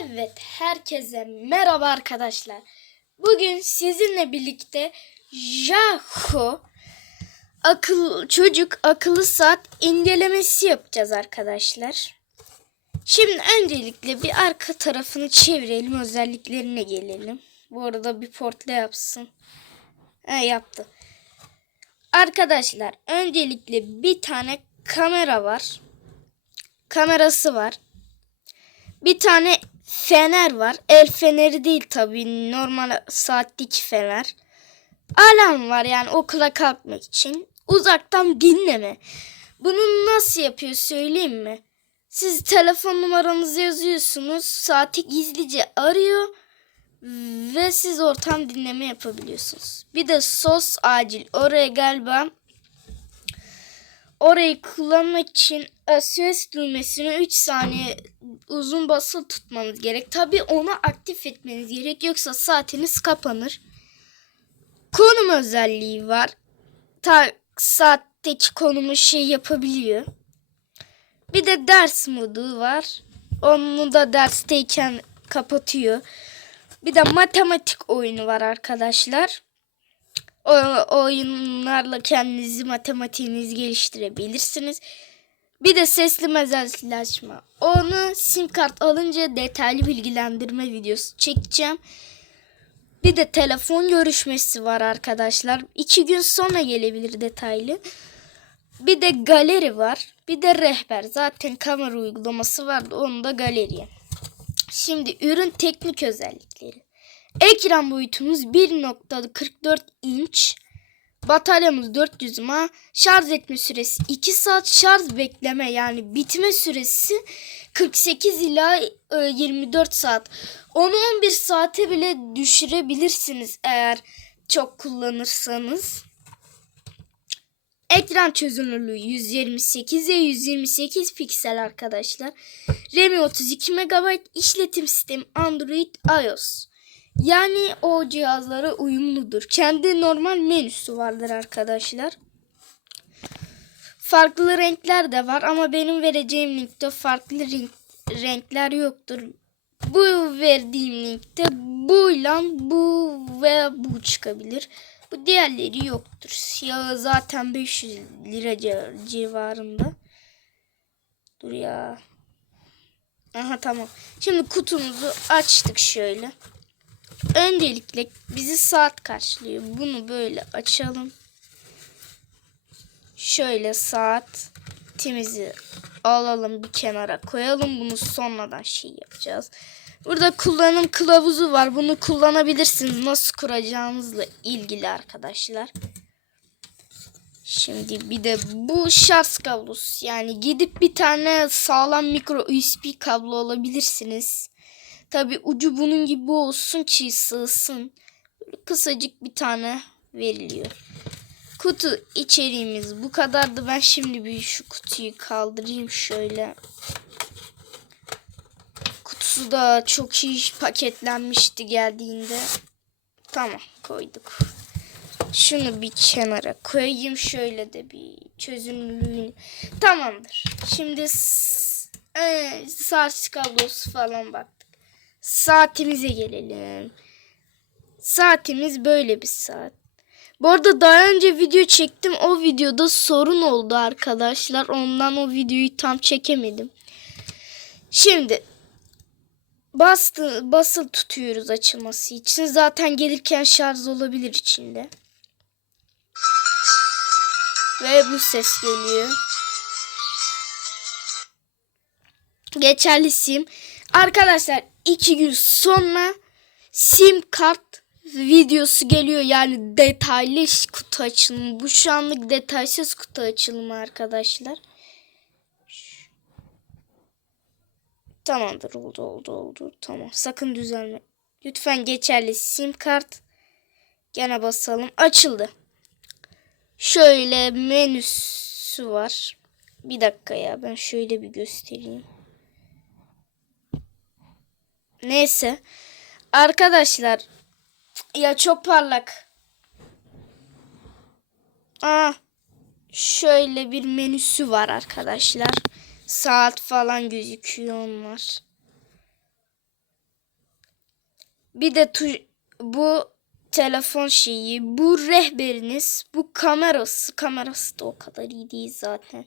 Evet, herkese merhaba arkadaşlar. Bugün sizinle birlikte Jaho akıl çocuk akıllı saat incelemesi yapacağız arkadaşlar. Şimdi öncelikle bir arka tarafını çevirelim, özelliklerine gelelim. Bu arada bir portre yapsın. He yaptı. Arkadaşlar öncelikle bir tane kamera var. Kamerası var. Bir tane fener var. El feneri değil tabii. Normal saatlik fener. Alarm var yani okula kalkmak için. Uzaktan dinleme. Bunu nasıl yapıyor söyleyeyim mi? Siz telefon numaranızı yazıyorsunuz. Saati gizlice arıyor. Ve siz ortam dinleme yapabiliyorsunuz. Bir de sos acil. Oraya galiba orayı kullanmak için SOS düğmesini 3 saniye uzun basılı tutmanız gerek. Tabi onu aktif etmeniz gerek yoksa saatiniz kapanır. Konum özelliği var. Ta saatteki konumu şey yapabiliyor. Bir de ders modu var. Onu da dersteyken kapatıyor. Bir de matematik oyunu var arkadaşlar. O oyunlarla kendinizi matematiğinizi geliştirebilirsiniz. Bir de sesli mesajlaşma. Onu sim kart alınca detaylı bilgilendirme videosu çekeceğim. Bir de telefon görüşmesi var arkadaşlar. İki gün sonra gelebilir detaylı. Bir de galeri var. Bir de rehber. Zaten kamera uygulaması vardı. Onu da galeriye. Şimdi ürün teknik özellikleri. Ekran boyutumuz 1.44 inç. Bataryamız 400 mAh. Şarj etme süresi 2 saat. Şarj bekleme yani bitme süresi 48 ila e, 24 saat. Onu 11 saate bile düşürebilirsiniz eğer çok kullanırsanız. Ekran çözünürlüğü 128 ve 128 piksel arkadaşlar. RAM'i 32 MB, işletim sistemi Android iOS. Yani o cihazlara uyumludur. Kendi normal menüsü vardır arkadaşlar. Farklı renkler de var ama benim vereceğim linkte farklı renk, renkler yoktur. Bu verdiğim linkte buyla bu ve bu çıkabilir. Bu diğerleri yoktur. Siyahı zaten 500 lira civarında. Dur ya. Aha tamam. Şimdi kutumuzu açtık şöyle. Öncelikle bizi saat karşılıyor. Bunu böyle açalım. Şöyle saatimizi alalım bir kenara koyalım. Bunu sonradan şey yapacağız. Burada kullanım kılavuzu var. Bunu kullanabilirsiniz. Nasıl kuracağınızla ilgili arkadaşlar. Şimdi bir de bu şarj kablosu. Yani gidip bir tane sağlam mikro USB kablo alabilirsiniz. Tabi ucu bunun gibi olsun ki sığsın. Kısacık bir tane veriliyor. Kutu içeriğimiz bu kadardı. Ben şimdi bir şu kutuyu kaldırayım şöyle. Kutusu da çok iyi paketlenmişti geldiğinde. Tamam koyduk. Şunu bir kenara koyayım. Şöyle de bir çözünürlüğünü. Tamamdır. Şimdi e, saat kablosu falan baktık. Saatimize gelelim. Saatimiz böyle bir saat. Bu arada daha önce video çektim. O videoda sorun oldu arkadaşlar. Ondan o videoyu tam çekemedim. Şimdi bastı, basılı tutuyoruz açılması için. Zaten gelirken şarj olabilir içinde. Ve bu ses geliyor. Geçerli sim. Arkadaşlar iki gün sonra sim kart videosu geliyor. Yani detaylı kutu açılımı. Bu şu anlık detaysız kutu açılımı arkadaşlar. Tamamdır oldu oldu oldu. Tamam sakın düzelme. Lütfen geçerli sim kart. Gene basalım. Açıldı. Şöyle menüsü var. Bir dakika ya ben şöyle bir göstereyim. Neyse. Arkadaşlar ya çok parlak. Aa, şöyle bir menüsü var arkadaşlar. Saat falan gözüküyor onlar. Bir de bu telefon şeyi, bu rehberiniz, bu kamerası, kamerası da o kadar iyi değil zaten.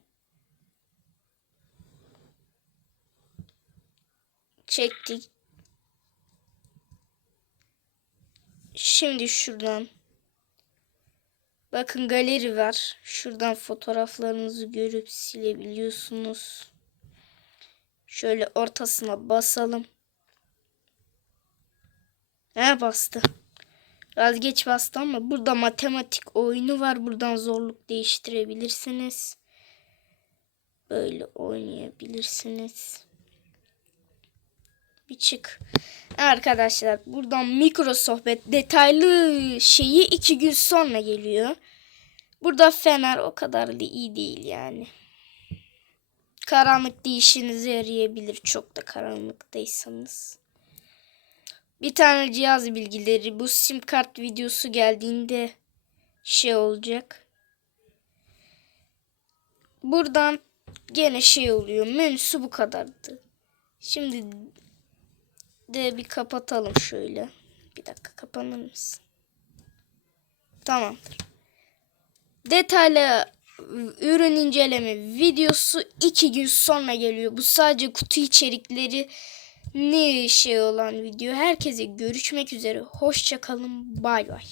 Çektik. Şimdi şuradan. Bakın galeri var. Şuradan fotoğraflarınızı görüp silebiliyorsunuz. Şöyle ortasına basalım. He bastı. Biraz geç bastı ama burada matematik oyunu var. Buradan zorluk değiştirebilirsiniz. Böyle oynayabilirsiniz. Bir çık. Arkadaşlar buradan mikro sohbet detaylı şeyi iki gün sonra geliyor. Burada fener o kadar da iyi değil yani. Karanlıkta işinize yarayabilir çok da karanlıktaysanız. Bir tane cihaz bilgileri bu sim kart videosu geldiğinde şey olacak. Buradan gene şey oluyor. Menüsü bu kadardı. Şimdi de bir kapatalım şöyle. Bir dakika kapanır mısın? Tamamdır. Detaylı ürün inceleme videosu iki gün sonra geliyor. Bu sadece kutu içerikleri ne şey olan video. Herkese görüşmek üzere. Hoşçakalın. Bay bay.